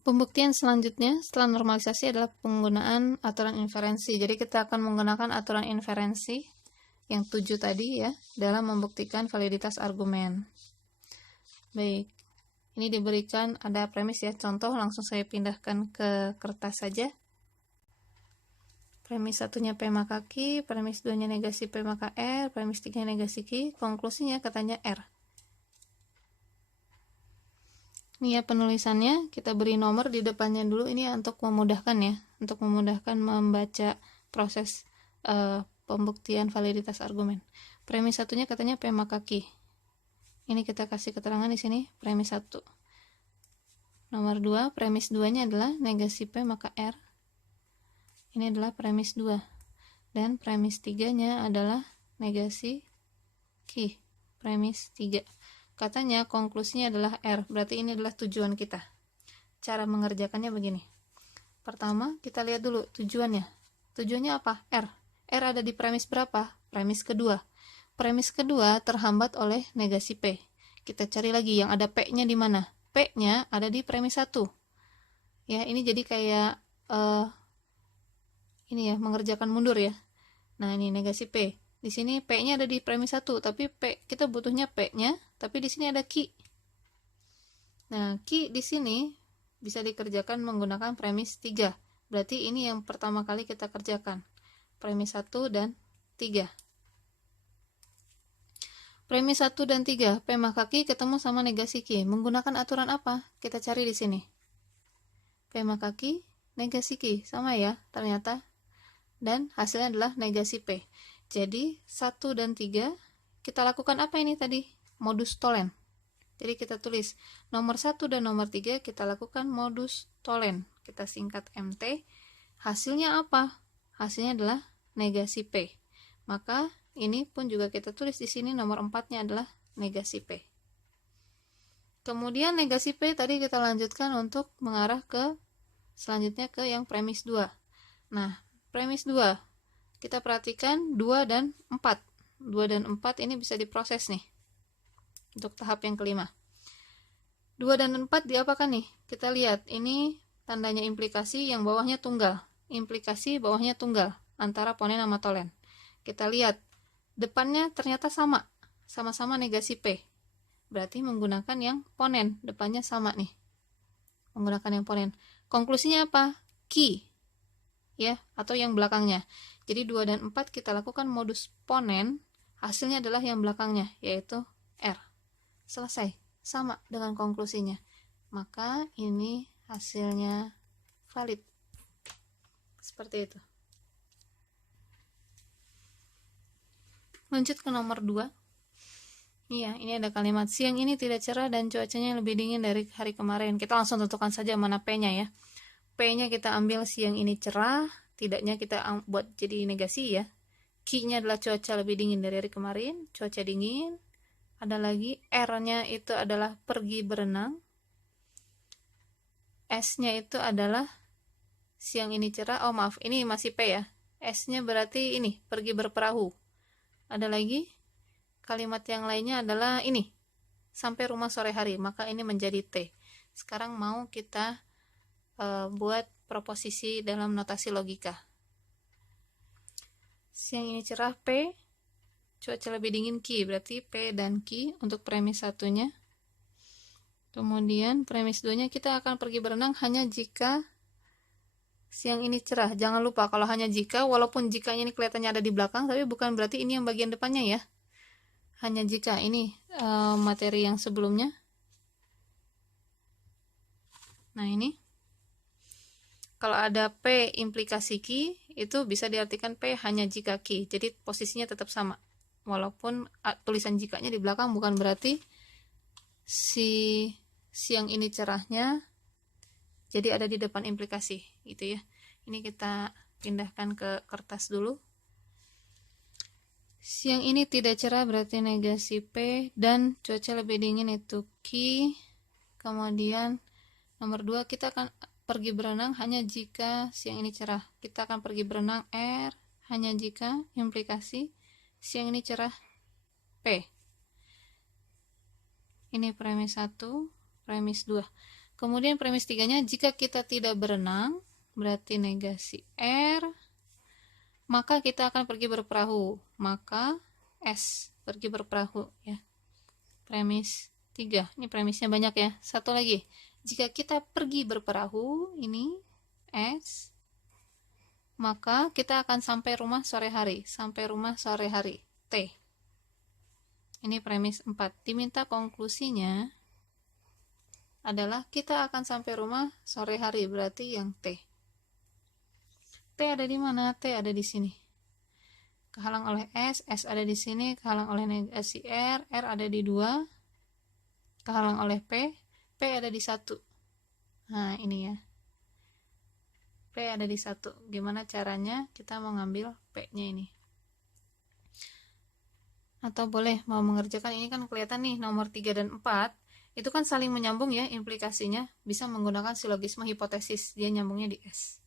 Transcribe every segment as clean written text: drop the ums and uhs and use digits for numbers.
Pembuktian selanjutnya setelah normalisasi adalah penggunaan aturan inferensi. Jadi kita akan menggunakan aturan inferensi yang 7 tadi ya dalam membuktikan validitas argumen. Baik, ini diberikan ada premis ya. Contoh langsung saya pindahkan ke kertas saja. Premis satunya P maka Q, premis 2-nya negasi P maka R, premis 3 negasi Q, konklusinya katanya R. Ini ya penulisannya, kita beri nomor di depannya dulu, ini ya, untuk memudahkan ya, untuk memudahkan membaca proses pembuktian validitas argumen. Premis satunya katanya P maka Q. Ini kita kasih keterangan di sini, premis 1. Nomor 2, premis 2-nya adalah negasi P maka R. Ini adalah premis 2. Dan premis 3-nya adalah negasi Q. Premis 3. Katanya konklusinya adalah R, berarti ini adalah tujuan kita. Cara mengerjakannya begini. Pertama, kita lihat dulu tujuannya. Tujuannya apa? R. R ada di premis berapa? Premis kedua. Premis kedua terhambat oleh negasi P. Kita cari lagi yang ada P-nya di mana? P-nya ada di premis 1. Ya, ini jadi kayak ini ya, mengerjakan mundur ya. Nah, ini negasi P. Di sini P-nya ada di premis 1, tapi P kita butuhnya P-nya, tapi di sini ada Q. Nah, Q di sini bisa dikerjakan menggunakan premis 3. Berarti ini yang pertama kali kita kerjakan. Premis 1 dan 3. Premis 1 dan 3, P maka Q ketemu sama negasi Q. Menggunakan aturan apa? Kita cari di sini. P maka Q, negasi Q. Sama ya, ternyata. Dan hasilnya adalah negasi P. Jadi 1 dan 3 kita lakukan apa ini tadi? Modus tolen. Jadi kita tulis nomor 1 dan nomor 3 kita lakukan modus tolen. Kita singkat MT. Hasilnya apa? Hasilnya adalah negasi P. Maka ini pun juga kita tulis di sini nomor 4-nya adalah negasi P. Kemudian negasi P tadi kita lanjutkan untuk mengarah ke selanjutnya ke yang premis 2. Nah, premis 2 kita perhatikan 2 dan 4. 2 dan 4 ini bisa diproses nih. Untuk tahap yang kelima. 2 dan 4 diapakan nih? Kita lihat, ini tandanya implikasi, yang bawahnya tunggal. Implikasi bawahnya tunggal antara ponen sama tolen. Kita lihat, depannya ternyata sama. Sama-sama negasi P. Berarti menggunakan yang ponen, depannya sama nih. Menggunakan yang ponen. Konklusinya apa? Q. Ya, atau yang belakangnya. Jadi 2 dan 4 kita lakukan modus ponen, hasilnya adalah yang belakangnya, yaitu R. Selesai, sama dengan konklusinya. Maka ini hasilnya valid. Seperti itu. Lanjut ke nomor 2. Iya, ini ada kalimat siang ini tidak cerah dan cuacanya lebih dingin dari hari kemarin. Kita langsung tentukan saja mana P-nya ya. P-nya kita ambil siang ini cerah, tidaknya kita buat jadi negasi ya. Q-nya adalah cuaca lebih dingin dari hari kemarin, cuaca dingin. Ada lagi R-nya itu adalah pergi berenang. S-nya itu adalah siang ini cerah. Oh maaf, ini masih P ya. S-nya berarti ini, pergi berperahu. Ada lagi kalimat yang lainnya adalah ini, sampai rumah sore hari, maka ini menjadi T. Sekarang mau kita buat proposisi dalam notasi logika. Siang ini cerah P, cuaca lebih dingin Q, berarti P dan Q untuk premis satunya. Kemudian premis 2-nya kita akan pergi berenang hanya jika siang ini cerah. Jangan lupa kalau hanya jika, walaupun jikanya ini kelihatannya ada di belakang, tapi bukan berarti ini yang bagian depannya ya. Hanya jika, ini materi yang sebelumnya. Nah ini. Kalau ada P implikasi Q, itu bisa diartikan P hanya jika Q. Jadi posisinya tetap sama. Walaupun tulisan jikanya di belakang bukan berarti si siang ini cerahnya jadi ada di depan implikasi gitu ya. Ini kita pindahkan ke kertas dulu. Siang ini tidak cerah berarti negasi P dan cuaca lebih dingin itu Q. Kemudian nomor 2 kita akan pergi berenang hanya jika siang ini cerah. Kita akan pergi berenang R hanya jika implikasi siang ini cerah P. Ini premis 1, premis 2. Kemudian premis 3-nya, jika kita tidak berenang, berarti negasi R, maka kita akan pergi berperahu. Maka S, pergi berperahu ya. Premis 3. Ini premisnya banyak ya. Satu lagi. Jika kita pergi berperahu, ini S, maka kita akan sampai rumah sore hari. Sampai rumah sore hari. T. Ini premis 4. Diminta konklusinya adalah kita akan sampai rumah sore hari, berarti yang T. T ada di mana? T ada di sini. Kehalang oleh S, S ada di sini, kehalang oleh negasi R, R ada di 2, kehalang oleh P, P ada di 1. Nah, ini ya. P ada di 1. Gimana caranya kita mau ngambil P-nya ini? Atau boleh mau mengerjakan, ini kan kelihatan nih nomor 3 dan 4, itu kan saling menyambung ya implikasinya, bisa menggunakan silogisme hipotesis, dia nyambungnya di S.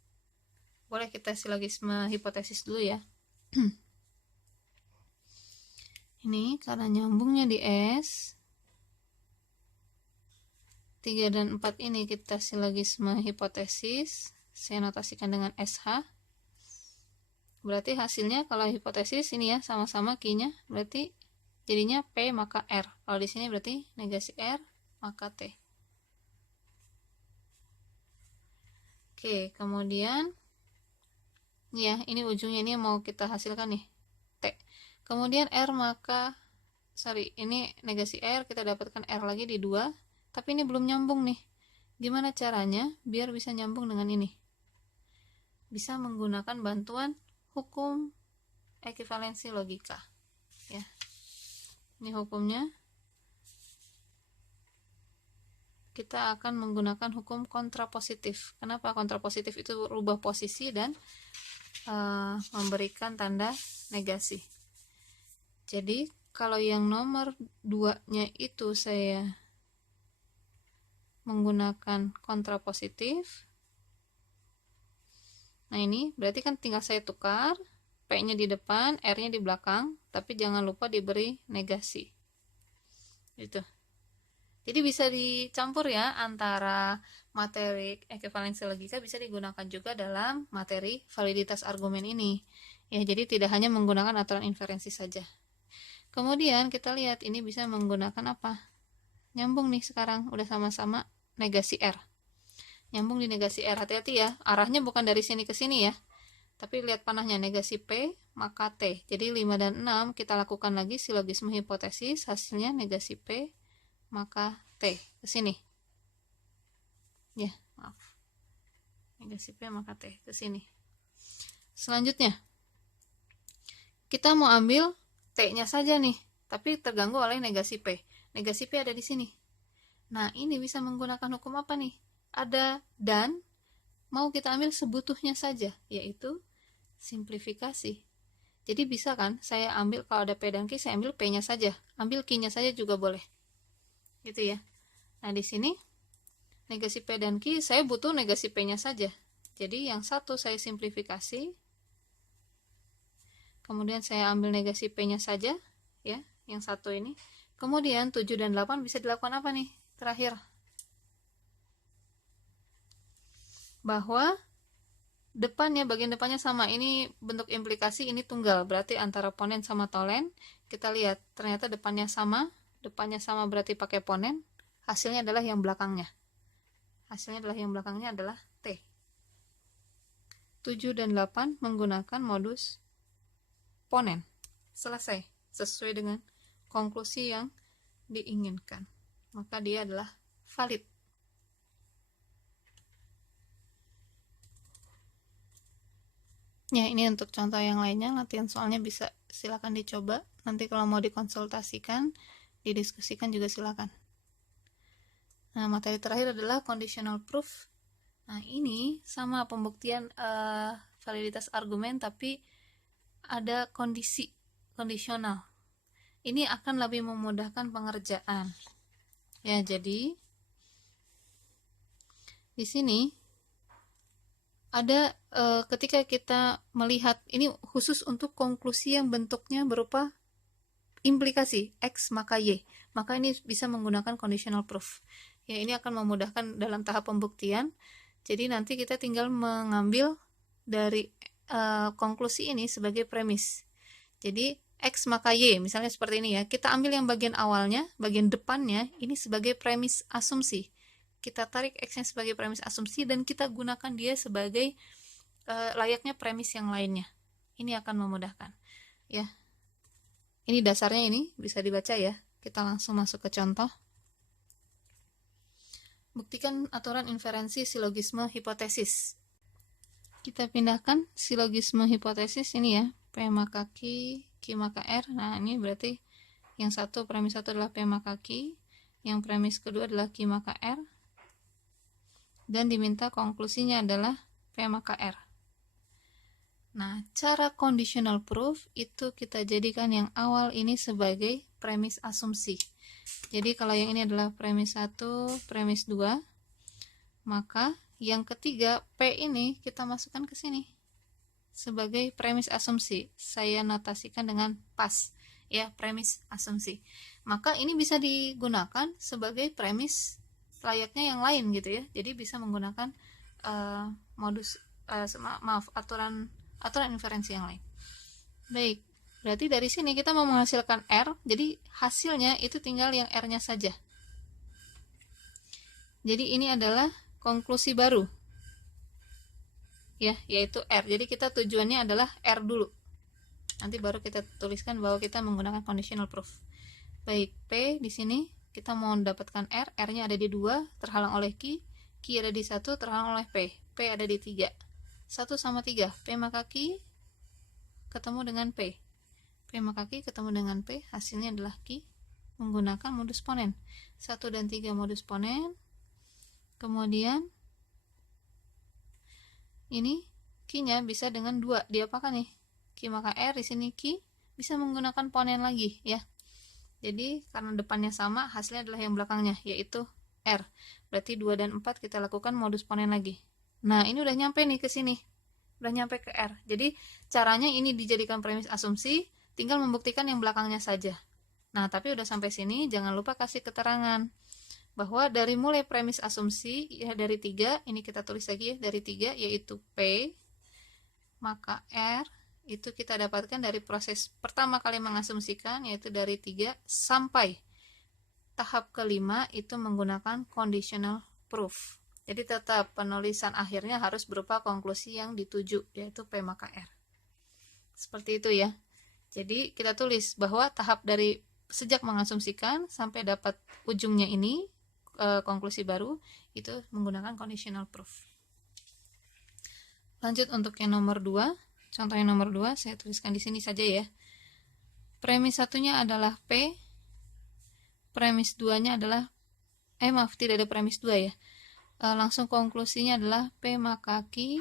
Boleh kita silogisme hipotesis dulu ya. Ini karena nyambungnya di S, 3 dan 4 ini kita silogisme hipotesis, saya notasikan dengan SH. Berarti hasilnya kalau hipotesis ini ya sama-sama Q-nya, berarti jadinya P maka R. Kalau di sini berarti negasi R maka T. Oke, kemudian ya, ini ujungnya ini mau kita hasilkan nih, T. Kemudian R maka, ini negasi R, kita dapatkan R lagi di 2, tapi ini belum nyambung nih. Gimana caranya biar bisa nyambung dengan ini? Bisa menggunakan bantuan hukum ekivalensi logika. Ya. Ini hukumnya. Kita akan menggunakan hukum kontrapositif. Kenapa kontrapositif? Itu rubah posisi dan memberikan tanda negasi. Jadi kalau yang nomor 2-nya itu saya menggunakan kontrapositif, nah ini berarti kan tinggal saya tukar, P-nya di depan, R-nya di belakang, tapi jangan lupa diberi negasi gitu. Jadi bisa dicampur ya, antara materi ekivalensi logika bisa digunakan juga dalam materi validitas argumen ini. Ya, jadi tidak hanya menggunakan aturan inferensi saja. Kemudian kita lihat ini bisa menggunakan apa? Nyambung nih sekarang, udah sama-sama negasi R. Nyambung di negasi R, hati-hati ya, arahnya bukan dari sini ke sini ya. Tapi lihat panahnya, negasi P maka T. Jadi 5 dan 6 kita lakukan lagi silogisme hipotesis, hasilnya negasi P maka T ke sini. Ya, maaf. Negasi P maka T ke sini. Selanjutnya, kita mau ambil T-nya saja nih, tapi terganggu oleh negasi P. Negasi P ada di sini. Nah, ini bisa menggunakan hukum apa nih? Ada dan, mau kita ambil sebutuhnya saja, yaitu simplifikasi. Jadi bisa kan, saya ambil kalau ada P dan Q, saya ambil P-nya saja. Ambil Q-nya saja juga boleh. Gitu ya. Nah, di sini negasi P dan Q, saya butuh negasi P-nya saja. Jadi yang satu saya simplifikasi. Kemudian saya ambil negasi P-nya saja, ya, yang satu ini. Kemudian 7 dan 8 bisa dilakukan apa nih? Terakhir. Bahwa depannya, bagian depannya sama. Ini bentuk implikasi, ini tunggal. Berarti antara ponen sama tolen. Kita lihat, ternyata depannya sama berarti pakai ponen, hasilnya adalah yang belakangnya. Adalah T. 7 dan 8 menggunakan modus ponen. Selesai, sesuai dengan konklusi yang diinginkan. Maka dia adalah valid. Ya, ini untuk contoh yang lainnya, latihan soalnya bisa silakan dicoba. Nanti kalau mau dikonsultasikan, didiskusikan juga silakan. Nah, materi terakhir adalah conditional proof. Nah, ini sama pembuktian validitas argumen, tapi ada kondisi kondisional. Ini akan lebih memudahkan pengerjaan. Ya, jadi di sini ada ketika kita melihat, ini khusus untuk konklusi yang bentuknya berupa implikasi X maka Y, maka ini bisa menggunakan conditional proof. Ya, ini akan memudahkan dalam tahap pembuktian. Jadi nanti kita tinggal mengambil dari konklusi ini sebagai premis. Jadi X maka Y, misalnya seperti ini ya. Kita ambil yang bagian awalnya, bagian depannya, ini sebagai premis asumsi. Kita tarik X-nya sebagai premis asumsi dan kita gunakan dia sebagai layaknya premis yang lainnya. Ini akan memudahkan. Ya. Ini dasarnya, ini bisa dibaca ya. Kita langsung masuk ke contoh. Buktikan aturan inferensi silogisme hipotesis. Kita pindahkan silogisme hipotesis ini ya, P maka Q, Q maka R. Nah, ini berarti yang satu, premis satu adalah P maka Q, yang premis kedua adalah Q maka R, dan diminta konklusinya adalah P maka R. Nah, cara conditional proof itu kita jadikan yang awal ini sebagai premis asumsi. Jadi kalau yang ini adalah premis 1, premis 2, maka yang ketiga P ini kita masukkan ke sini sebagai premis asumsi. Saya notasikan dengan pas ya, premis asumsi. Maka ini bisa digunakan sebagai premis layaknya yang lain gitu ya. Jadi bisa menggunakan aturan inferensi yang lain. Baik, berarti dari sini kita mau menghasilkan R, jadi hasilnya itu tinggal yang R-nya saja. Jadi ini adalah konklusi baru. Ya, yaitu R. Jadi kita tujuannya adalah R dulu. Nanti baru kita tuliskan bahwa kita menggunakan conditional proof. Baik, P di sini kita mau mendapatkan R, R-nya ada di 2, terhalang oleh Q, Q ada di 1, terhalang oleh P ada di 3. 1 sama 3, P maka Q ketemu dengan P maka Q ketemu dengan P, hasilnya adalah Q menggunakan modus ponen. 1 dan 3 modus ponen. Kemudian ini Q-nya bisa dengan 2, diapakan nih? Q maka R, di sini Q bisa menggunakan ponen lagi ya. Jadi karena depannya sama, hasilnya adalah yang belakangnya, yaitu R. Berarti 2 dan 4 kita lakukan modus ponen lagi. Nah, ini udah nyampe nih ke sini. Udah nyampe ke R. Jadi caranya ini dijadikan premis asumsi, tinggal membuktikan yang belakangnya saja. Nah, tapi udah sampai sini, jangan lupa kasih keterangan bahwa dari mulai premis asumsi ya dari 3, ini kita tulis lagi ya, dari 3 yaitu P maka R itu kita dapatkan dari proses pertama kali mengasumsikan, yaitu dari 3 sampai tahap kelima itu menggunakan conditional proof. Jadi tetap penulisan akhirnya harus berupa konklusi yang dituju, yaitu P maka R. Seperti itu ya. Jadi kita tulis bahwa tahap dari sejak mengasumsikan sampai dapat ujungnya ini, konklusi baru, itu menggunakan conditional proof. Lanjut untuk yang nomor 2. Contoh yang nomor 2 saya tuliskan di sini saja ya. Premis satunya adalah P, premis 2-nya adalah tidak ada premis 2 ya. Langsung konklusinya adalah P maka Q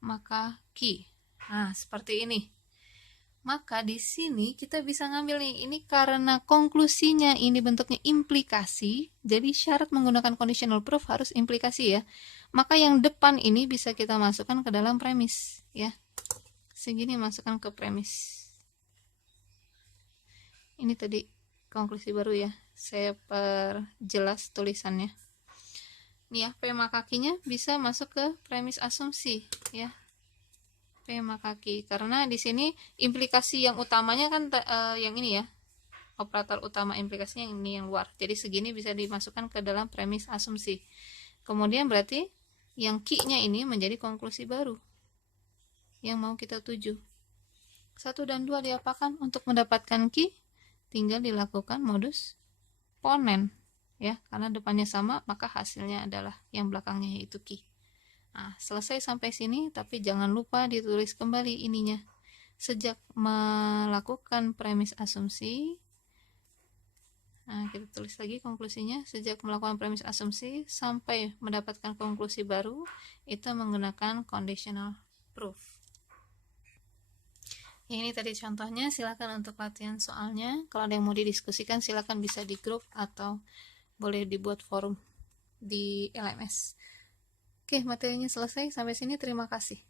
maka Q. Nah, seperti ini. Maka di sini kita bisa ngambil nih, ini karena konklusinya ini bentuknya implikasi, jadi syarat menggunakan conditional proof harus implikasi ya. Maka yang depan ini bisa kita masukkan ke dalam premis ya. Segini masukkan ke premis. Ini tadi konklusi baru ya. Saya perjelas tulisannya. Nih ya, P maka Q-nya bisa masuk ke premis asumsi ya. P maka Q, karena di sini implikasi yang utamanya kan yang ini ya, operator utama implikasinya yang ini yang luar, jadi segini bisa dimasukkan ke dalam premis asumsi. Kemudian berarti yang Q-nya ini menjadi konklusi baru yang mau kita tuju. 1 dan 2 diapakan? Untuk mendapatkan Q tinggal dilakukan modus ponen ya, karena depannya sama maka hasilnya adalah yang belakangnya yaitu Q. Nah, selesai sampai sini, tapi jangan lupa ditulis kembali ininya. Sejak melakukan premis asumsi, nah kita tulis lagi konklusinya, sejak melakukan premis asumsi sampai mendapatkan konklusi baru, itu menggunakan conditional proof. Ini tadi contohnya, silakan untuk latihan soalnya. Kalau ada yang mau didiskusikan, silakan bisa di grup atau boleh dibuat forum di LMS. Oke, materinya selesai. Sampai sini terima kasih.